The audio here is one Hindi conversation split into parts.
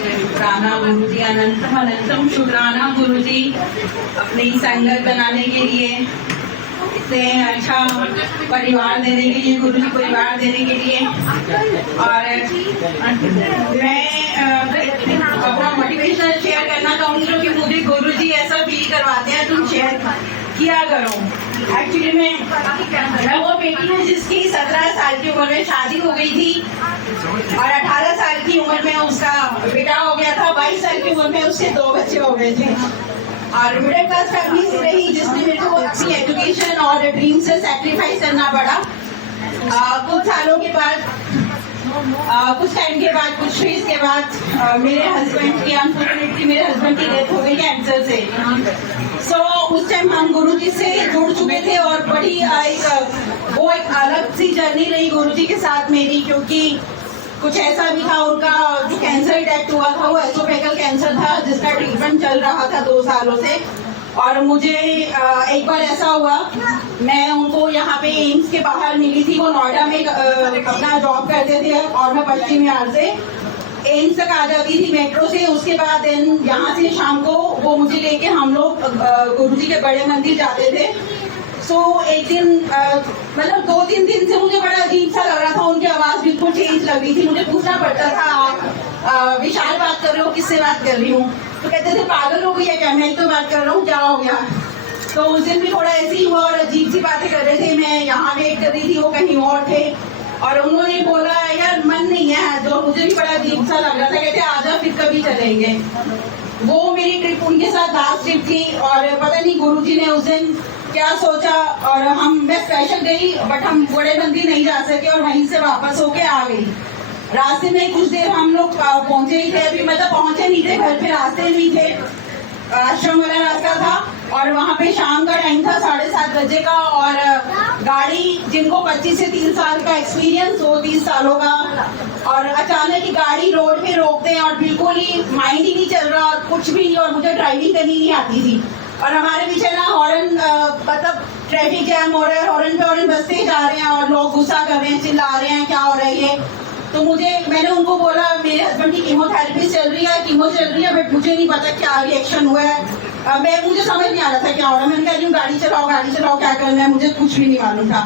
शुक्राना गुरु जी, अनंतम अनंतम शुक्राना गुरु जी, अपनी संगत बनाने के लिए, इतने अच्छा परिवार देने के लिए, गुरु जी परिवार देने के लिए। और मैं अपना मोटिवेशनल शेयर करना चाहूँगी कि मुझे गुरु जी ऐसा फील करवाते हैं, तुम शेयर किया करो। एक्चुअली मैं वो बेटी हूँ जिसकी 17 साल की उम्र में शादी हो गई थी और 18 साल की उम्र में उसका बेटा हो गया था, 22 साल की उम्र में उसके 2 बच्चे हो गए थे। और मिडिल क्लास फैमिली से रही जिसमें मेरे को अपनी एजुकेशन और ड्रीम से सैक्रिफाइस करना पड़ा। कुछ सालों के बाद, कुछ टाइम के बाद, कुछ फेज के बाद मेरे हस्बैंड की, अनफॉर्चुनेटली मेरे हस्बैंड की डेथ हो गई कैंसर से। उस टाइम हम गुरु जी से जुड़ चुके थे और बड़ी एक अलग सी जर्नी रही गुरु जी के साथ मेरी, क्योंकि कुछ ऐसा भी था, उनका जो कैंसर अटैक हुआ था वो एसोफेगल कैंसर था जिसका ट्रीटमेंट चल रहा था 2 सालों से। और मुझे एक बार ऐसा हुआ, मैं उनको यहाँ पे एम्स के बाहर मिली थी, वो नोएडा में अपना जॉब करते थे और मैं पश्चिम बिहार से एम्स तक आ जाती थी मेट्रो से। उसके बाद यहाँ से शाम को वो मुझे लेके हम लोग गुरुजी के बड़े मंदिर जाते थे। एक दिन मतलब 2-3 दिन से मुझे बड़ा अजीब सा लग रहा था, उनकी आवाज बिल्कुल चेंज लग रही थी। मुझे पूछना पड़ता था, आप विशाल बात कर रहे हो, किससे बात कर रही हूँ? तो कहते थे पागल हो गई है क्या, मैं तो बात कर रहा हूँ, क्या हो गया? तो उस दिन भी थोड़ा ऐसे ही हुआ और अजीब सी बातें कर रहे थे। मैं यहाँ वेट कर रही थी, वो कहीं और थे और उन्होंने बोला यार मन नहीं है, जो मुझे भी बड़ा अजीब सा लग रहा था। कहते आजा फिर कभी चलेंगे। वो मेरी ट्रिप उनके साथ लास्ट ट्रिप थी और पता नहीं गुरुजी ने उस दिन क्या सोचा और मैं स्पेशल गई बट हम बड़े मंदिर नहीं जा सके और वहीं से वापस होके आ गई। रास्ते में कुछ देर हम लोग पहुंचे ही थे, अभी मतलब पहुंचे नहीं थे, घर पे रास्ते में ही थे, आश्रम वाला रास्ता था और वहाँ पे शाम का टाइम था 7:30 बजे का। और गाड़ी जिनको 25 से 3 साल का एक्सपीरियंस हो, 30 सालों का, और अचानक ही गाड़ी रोड पे रोकते हैं और बिल्कुल ही माइंड ही नहीं चल रहा कुछ भी नहीं, और मुझे ड्राइविंग करनी नहीं आती थी और हमारे पीछे ना हॉर्न, मतलब ट्रैफिक जैम हो रहा है, हॉर्न पे हॉर्न बजते जा रहे हैं और लोग गुस्सा कर रहे हैं, चिल्ला रहे हैं, क्या हो रहा है ये? तो मैंने उनको बोला मेरे हस्बैंड की कीमोथेरेपी चल रही है, कीमो चल रही है, बट मुझे नहीं पता क्या रिएक्शन हुआ है। मुझे समझ नहीं आ रहा था क्या हो रहा है। मैंने कह रही हूँ गाड़ी चलाओ, क्या करना है, मुझे कुछ भी नहीं मालूम था।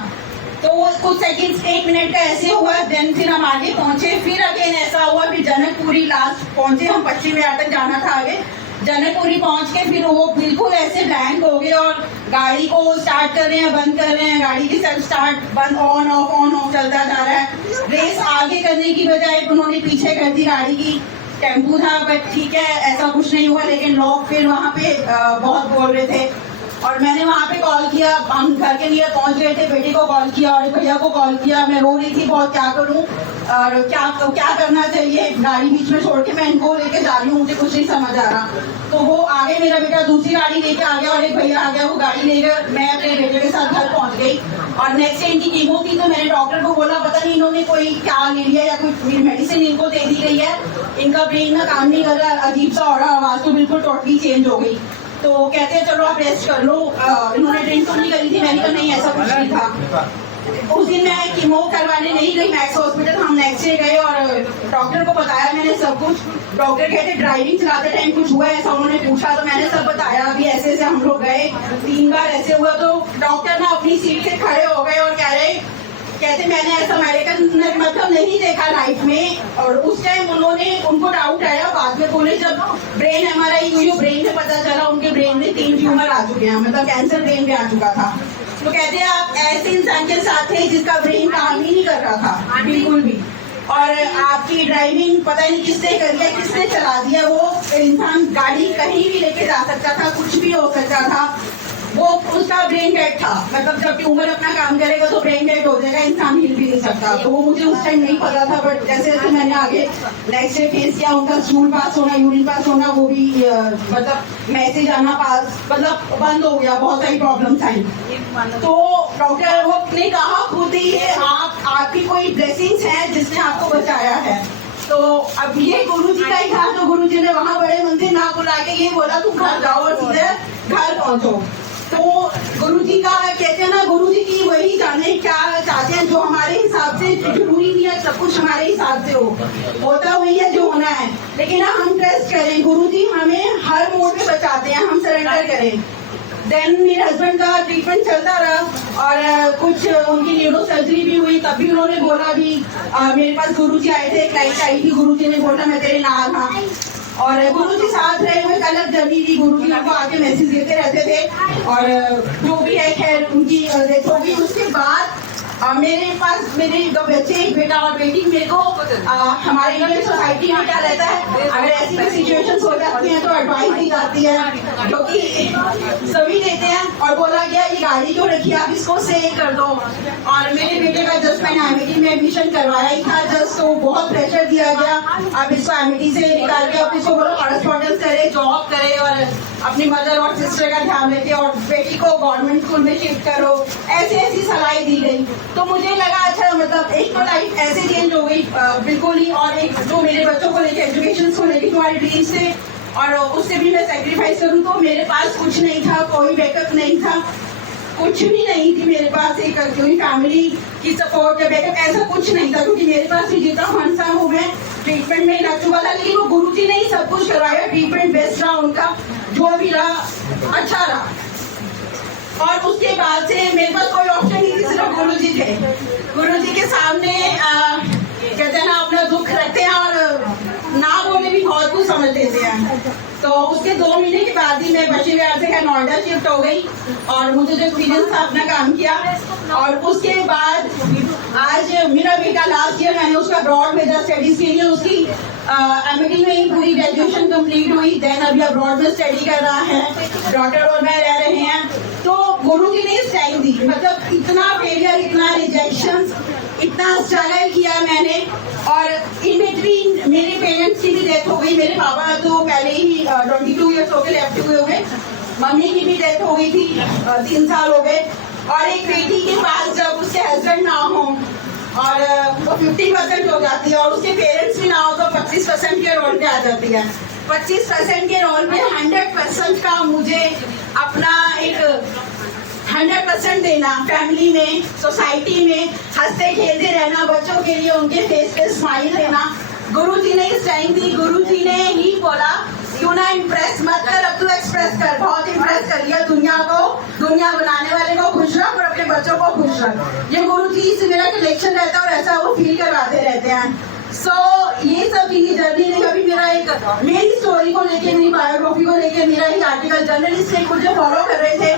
तो वो कुछ सेकंड्स, 1 मिनट का ऐसे हुआ, देन फिर हम आगे पहुंचे, फिर अगेन ऐसा हुआ, फिर जनकपुरी लास्ट पहुंचे, हम पश्चिम बिहार तक जाना था आगे। जनकपुरी पहुंच के फिर वो बिल्कुल ऐसे ब्लैंक हो गए और गाड़ी को स्टार्ट कर रहे हैं, बंद कर रहे हैं, गाड़ी की सेल्फ स्टार्ट बंद, ऑन ऑफ चलता जा रहा है। रेस आगे करने की बजाय उन्होंने पीछे कर दी गाड़ी की। टेम्पू था बट ठीक है, ऐसा कुछ नहीं हुआ, लेकिन लोग फिर वहाँ पे बहुत बोल रहे थे और मैंने वहाँ पे कॉल किया। हम घर के लिए पहुंच गए थे, बेटे को कॉल किया और भैया को कॉल किया। मैं रो रही थी बहुत, क्या करूँ और क्या करना चाहिए। गाड़ी बीच में छोड़ के मैं इनको लेके जा रही हूँ, मुझे कुछ नहीं समझ आ रहा। तो वो आगे मेरा बेटा दूसरी गाड़ी लेके आ गया और एक भैया आ गया, वो गाड़ी लेकर मैं अपने बेटे के साथ घर पहुंच गई। और नेक्स्ट डे इनकी कीमो थी, तो मैंने डॉक्टर को बोला पता नहीं इन्होंने कोई क्या ले लिया या कोई मेडिसिन इनको दे दी गई है, इनका ब्रेन ना काम नहीं कर रहा, अजीब सा हो रहा, आवाज तो बिल्कुल टोटली चेंज हो गई। तो कहते हैं चलो आप रेस्ट कर लो। इन्होंने ड्रिंक तो नहीं करी थी, मैंने कहा नहीं ऐसा कुछ नहीं था। उस दिन मैं कीमो करवाने नहीं गई मैक्स हॉस्पिटल, हम नेक्स्ट डे गए और डॉक्टर को बताया मैंने सब कुछ। डॉक्टर कहते ड्राइविंग चलाते टाइम कुछ हुआ है ऐसा, उन्होंने पूछा तो मैंने सब बताया। अभी ऐसे हम लोग गए, 3 बार ऐसे हुआ। तो डॉक्टर ना अपनी सीट से खड़े हो गए और कहते मैंने ऐसा मेडिकल मतलब नहीं देखा लाइफ में। और उस टाइम उनको डाउट आया, बाद में बोले जब ब्रेन MRI हुई, ब्रेन में पता चला उनके ब्रेन में 3 ट्यूमर आ चुके हैं, मतलब कैंसर ब्रेन में आ चुका था। तो कहते हैं आप ऐसे इंसान के साथ थे जिसका ब्रेन काम ही नहीं कर रहा था बिल्कुल भी, और आपकी ड्राइविंग पता नहीं किसने करी है, किसने चला दिया। वो इंसान गाड़ी कहीं भी लेके जा सकता था, कुछ भी हो सकता था, वो उसका ब्रेन डेड था। मतलब जब ट्यूमर अपना काम करेगा तो ब्रेन डेड हो जाएगा, इंसान हिल भी नहीं सकता। तो वो मुझे उस टाइम नहीं पता था, बट जैसे जैसे मैंने आगे नेक्स्ट डे फेस किया, उनका स्टूल पास होना, यूरिन पास होना, वो भी मतलब मैसेज आना पास, मतलब बंद हो गया, बहुत सारी प्रॉब्लम्स आई। तो डॉक्टर वो ने कहा खुद ही आपकी कोई ब्लेसिंग्स है जिसने आपको बचाया है। तो अब ये गुरु जी का ही था, तो गुरु जी ने वहाँ बड़े मंदिर ना बुला के ये बोला तुम घर जाओ और सीधे घर पहुंचो। तो गुरुजी का कहते हैं ना, गुरुजी की वही जाने क्या चाहते हैं, जो हमारे हिसाब से जरूरी नहीं है सब कुछ हमारे हिसाब से होता वही है जो होना है, लेकिन हम ट्रस्ट करें, गुरुजी हमें हर मोड में बचाते हैं, हम सरेंडर करें। देन मेरे हस्बैंड का ट्रीटमेंट चलता रहा और कुछ उनकी न्यूरो सर्जरी भी हुई, तब भी उन्होंने बोला भी मेरे पास गुरुजी आए थे, एक लाइट आई थी, गुरुजी ने बोला मैं तेरे नाल हाँ, और गुरुजी साथ रहे हुए एक अलग जर्नी थी, गुरुजी उनको आके मैसेज देते रहते थे और जो भी है खैर उनकी डेथ हो गई। उसके बाद मेरे पास मेरे दो बच्चे, एक बेटा और बेटी, मेरे को हमारे इंडियन सोसाइटी में क्या रहता है, अगर ऐसी कोई सिचुएशंस हो जाती हैं तो एडवाइस दी जाती है, क्योंकि सभी देते हैं, और बोला गया ये गाड़ी क्यों रखी, आप इसको सेल कर दो। और मेरे बेटे का जस्ट मैंने एमिटी में एडमिशन करवाया ही था जस्ट, तो बहुत प्रेशर दिया गया, अब इसको एमिटी से निकाल के अब इसको बोलो कॉरेस्पॉन्डेंस करे, जॉब करे और अपनी मदर और सिस्टर का ध्यान रखे, और बेटी को गवर्नमेंट स्कूल में शिफ्ट करो, ऐसी ऐसी सलाह दी गई। तो मुझे लगा अच्छा, मतलब एक तो लाइफ ऐसे चेंज हो गई बिल्कुल ही, और एक जो मेरे बच्चों को लेके एजुकेशन को लेके हमारे ड्रीम्स थे और उससे भी मैं सेक्रीफाइस करूँ, तो मेरे पास कुछ नहीं था, कोई बैकअप नहीं था, कुछ भी नहीं थी मेरे पास, एक कोई फैमिली की सपोर्ट या बैकअप ऐसा कुछ नहीं था, क्योंकि मेरे पास भी जितना फंड था वो मैं ट्रीटमेंट में लग चुका था, लेकिन वो गुरुजी ने ही सब कुछ करवाया, ट्रीटमेंट बेस्ट रहा उनका, जो भी रहा अच्छा रहा। और उसके बाद से मेरे पास कोई ऑप्शन नहीं थी, सिर्फ गुरुजी थे, गुरुजी के सामने कहते हैं ना अपना दुख रखते हैं और ना बोले भी बहुत कुछ समझ लेते हैं। तो उसके 2 महीने के बाद ही मैं बशीर विहार से नोएडा शिफ्ट हो गई और मुझे जो एक्सपीरियंस था अपना काम किया, और उसके बाद आज मेरा बेटा लास्ट ईयर मैंने उसका अब्रॉड भेजा स्टडीज के लिए, उसकी एमएटी में ही पूरी ग्रेजुएशन कंप्लीट हुई, देन अभी अब्रॉड में स्टडी कर रहा है, डॉटर और मैं रह रहे हैं। तो गुरुजी ने स्ट्रेंथ दी, मतलब इतना फेलियर, इतना रिजेक्शन, इतना स्ट्रगल किया मैंने, और इन बिटवीन मेरे पेरेंट्स की भी डेथ हो गई, मेरे पापा तो पहले ही 22 ईयर्स हो गए लेफ्ट हुए हुए, मम्मी की भी डेथ हो गई थी, 3 साल हो गए, और एक बेटी के पास जब उसके हस्बैंड ना हो और वो 50% हो जाती है और उसके पेरेंट्स भी ना हो तो 25% के रोल पे आ जाती है। 25% के रोल पे 100% का मुझे अपना एक 100% देना, फैमिली में, सोसाइटी में हंसते खेलते रहना, बच्चों के लिए उनके फेस पे स्माइल देना। गुरुजी ने इस टाइम दी, गुरुजी ने ही बोला क्यों ना इम्प्रेस मत कर, अब तू एक्सप्रेस कर, बहुत इम्प्रेस कर लिया दुनिया को, दुनिया बनाने वाले को खुश रख और अपने बच्चों को खुश रख। ये गुरुजी से मेरा कनेक्शन रहता है और ऐसा वो फील करवाते रहते हैं। ये सब मेरी जर्नी नहीं, अभी मेरा एक मेरी स्टोरी को लेके, मेरी बायोग्राफी को लेके मेरा एक आर्टिकल जर्नलिस्ट एक मुझे फॉलो कर रहे थे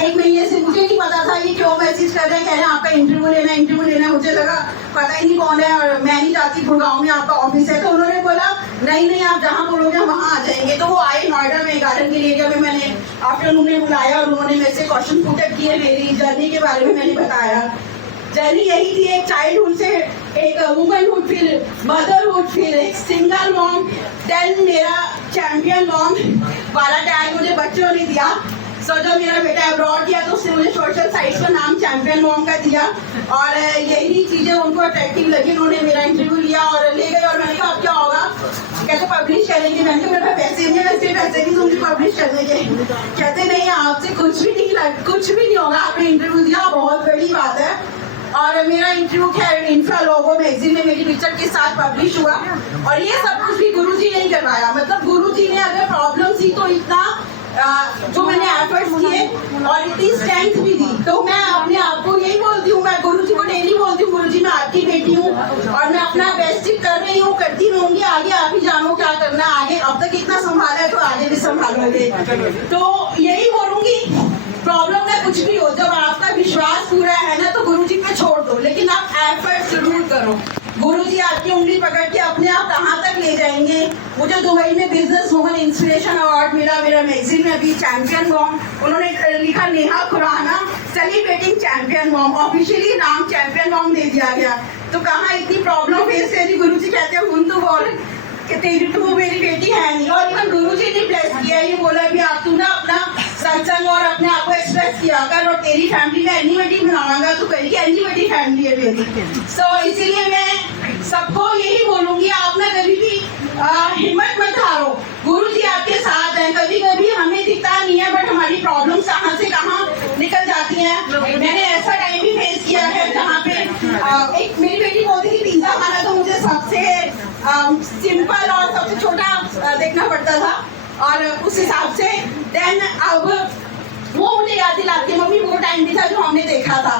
1 महीने से, मुझे नहीं पता था ये क्यों मैसेज कर रहे हैं, कह रहे हैं आपका इंटरव्यू लेना है, मुझे लगा पता ही नहीं कौन है और मैं नहीं चाहती गुड़गांव में आपका ऑफिस है, तो उन्होंने बोला नहीं आप जहाँ बोलोगे वहाँ आ जाएंगे। तो वो आए नोएडा में गार्डन के एरिया में, मैंने आफ्टरनून में बुलाया और उन्होंने मेरे से क्वेश्चन पुट किए, मेरी जर्नी के बारे में मैंने बताया। जर्नी यही थी, एक चाइल्डहुड से एक वुमनहुड, फिर मदरहुड, फिर एक सिंगल मॉम, देन मेरा चैंपियन मॉम वाला टैग मुझे बच्चों ने दिया। जब मेरा बेटा अब्रॉड किया तो उसने मुझे सोशल साइट्स का नाम चैंपियन मॉम का दिया, और यही चीजें उनको अट्रैक्टिव लगी, उन्होंने मेरा इंटरव्यू लिया और ले गए, और मैंने कहा अब क्या होगा, कहते पब्लिश करेंगे, मैंने कहा मेरे पैसे नहीं, वैसे पैसे नहीं दूंगी पब्लिश करने के, कहते नहीं आपसे कुछ भी नहीं होगा, आपने इंटरव्यू दिया, बहुत बड़ी बात है। और मेरा इंटरव्यू खैर इंफ्रा लोगो मैगजीन में मेरी पिक्चर के साथ पब्लिश हुआ, और ये सब कुछ भी गुरुजी ने करवाया। मतलब गुरुजी ने अगर प्रॉब्लम थी तो इतना जो मैंने एफर्ट्स किए और इतनी स्ट्रेंथ भी दी, तो मैं अपने आप को यही बोलती हूँ, मैं गुरुजी को डेली बोलती हूँ गुरुजी मैं आपकी बेटी हूँ और मैं अपना बेस्ट कर रही हूँ, करती रहूंगी, आगे आप ही जानो क्या करना है, आगे अब तक इतना संभाला है तो आगे भी संभालोगे। तो यही बोलूंगी, प्रॉब्लम में कुछ भी हो, जब आपका विश्वास पूरा है ना तो गुरुजी पे छोड़ दो, लेकिन आप एफर्ट जरूर करो। गुरुजी आपकी उंगली पकड़ के अपने आप कहाँ तक ले जाएंगे। मुझे दुबई में बिजनेस वुमन इंस्पिरेशन अवार्ड मिला, मेरा मैगजीन में अभी चैंपियन मॉम, उन्होंने लिखा Neha Khurana celebrating champion mom, officially नाम चैंपियन मॉम दे दिया गया। तो कहाँ इतनी प्रॉब्लम फेस करी, गुरुजी कहते हैं हुन तो बोल कि तेरी तो मेरी बेटी है नहीं, और इवन गुरुजी ने ब्लेस किया, ये बोला भी आप तू ना अपना सत्संग और अपने आप को एक्सप्रेस किया कर, और तेरी फैमिली में एनिवर्सरी मनाऊंगा तो पहली एनिवर्सरी फैमिली है मेरी। इसीलिए मैं सबको यही बोलूंगी, आप ना कभी भी हिम्मत मत हारो, गुरुजी आपके साथ है, कभी कभी हमें दिखता नहीं है बट हमारी प्रॉब्लम्स कहाँ से कहाँ निकल जाती हैं। मैंने ऐसा टाइम भी फेस किया है जहाँ पे एक मेरी बेटी बोलती थी पिज्जा खाना, तो मुझे सबसे सिंपल और सबसे छोटा देखना पड़ता था, और उस हिसाब से देन अब वो मुझे याद दिलाती है मम्मी वो टाइम भी था जो हमने देखा था।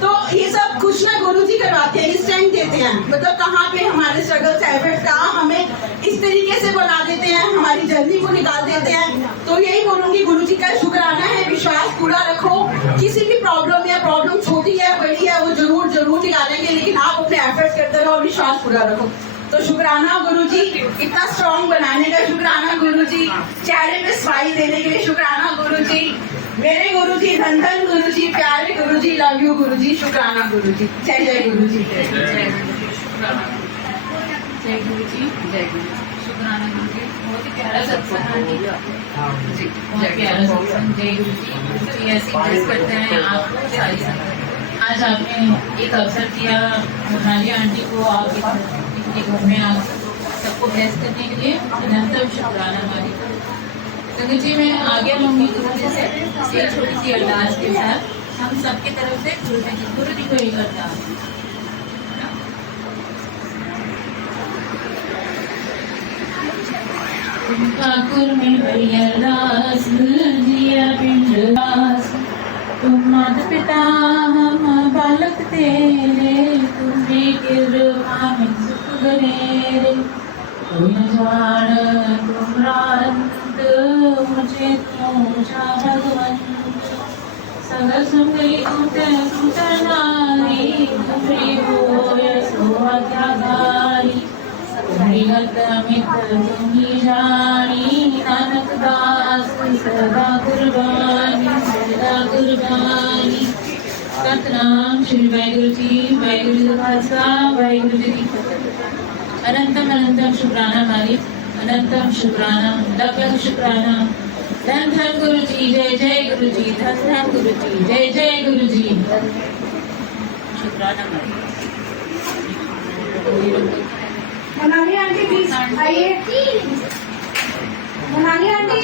तो ये सब कुछ ना गुरुजी करवाते हैं, स्ट्रेंथ देते हैं, मतलब कहाँ पे हमारे स्ट्रगल्स एफर्ट्स कहाँ हमें इस तरीके से बना देते हैं, हमारी जर्नी को निकाल देते हैं। तो यही बोलूंगी गुरुजी का शुक्राना है, विश्वास पूरा रखो। किसी भी प्रॉब्लम या प्रॉब्लम छोटी है बड़ी है वो जरूर जरूर निकालेंगे, लेकिन आप अपने एफर्ट्स करते रहो और विश्वास पूरा रखो। तो शुक्राना गुरुजी, इतना स्ट्रॉन्ग बनाने का शुक्राना गुरुजी, चेहरे पे स्माइल देने के लिए शुक्राना गुरुजी, मेरे गुरुजी, धन धन गुरुजी, प्यारे गुरुजी, लव यू गुरुजी, शुक्राना गुरुजी। जय जय गुरुजी। जय गुरुजी, जय गुरु। शुक्राना गुरुजी, बहुत ही प्यारा सत्संग आंटी जी, बहुत प्यारा सत्संग। जय गुरुजी। गुरुजी ऐसी ब्लेस करते हैं आपको सारी संगत। आज आपने एक अवसर दिया मोनाली आंटी को आपके घर में आप सबको ब्लेस करने के लिए, अनंतम शुक्राना हमारी संगत जी। मैं आगे लूंगी गुरुजी से एक छोटी सी अरदास के साथ हम सबके तरफ से गुरु जी को एक अरदास। ठाकुर में बड़ी अरदास दिया पिंडदास, तुम माता पिता हम बालक तेरे, तुम्हें कृपा में सुख गरेरे, कोई न जान तुम रात मुझे पूछा भगवंत, सगर सुंदरी सुत नारी, तुम्हें होय सोभाग्यधारी, तुम्हारीगत अमित तुम्ही जानी, नानक दास सदा कुर्बानी, सदा कुर्बानी। सतनाम श्री वाहिगुरु जी, वाहिगुरु जी का खालसा, वाहिगुरु जी की फतेह। अनंतम अनंतम शुक्राना मालिक, अनंतम शुक्राना, लख शुक्राना। धन धन गुरु जी, जय जय गुरु जी, धन धन गुरु जी, जय जय गुरु जी। शुक्राना मालिक। मोनाली आंटी प्लीज आइए। मोनाली आंटी